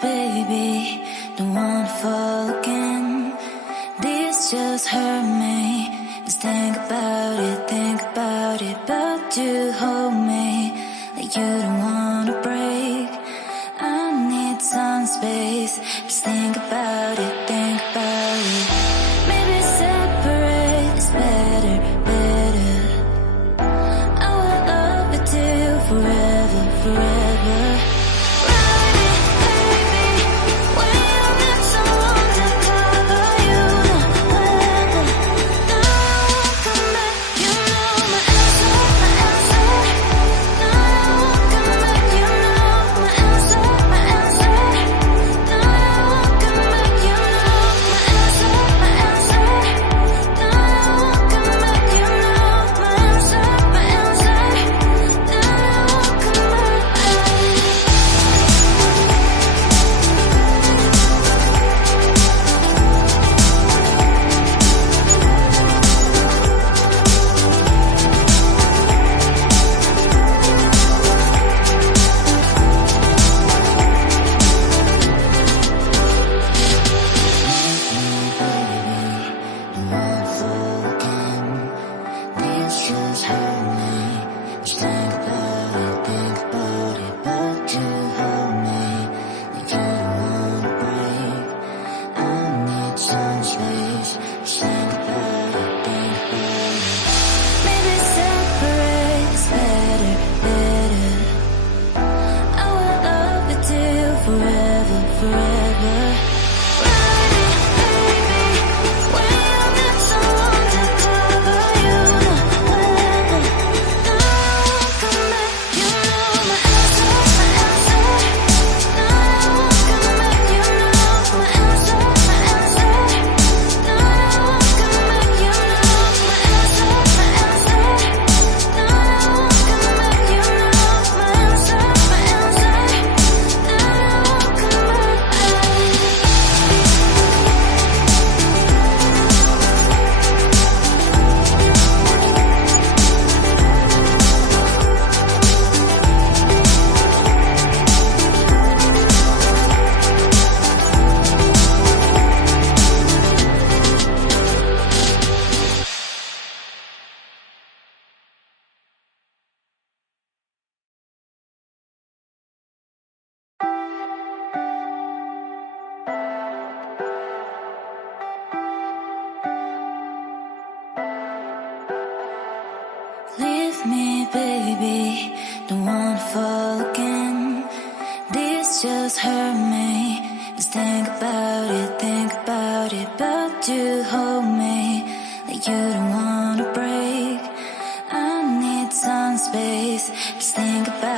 baby, don't wanna fall again. This just hurt me. Just think about it, but you hold me like you don't wanna break. I need some space. Just think about it, maybe separate is better, better. I will love you till forever, forever. Leave me, baby, don't wanna fall again. This just hurt me. Just think about it, but you hold me like you don't wanna break. I need some space. Just think about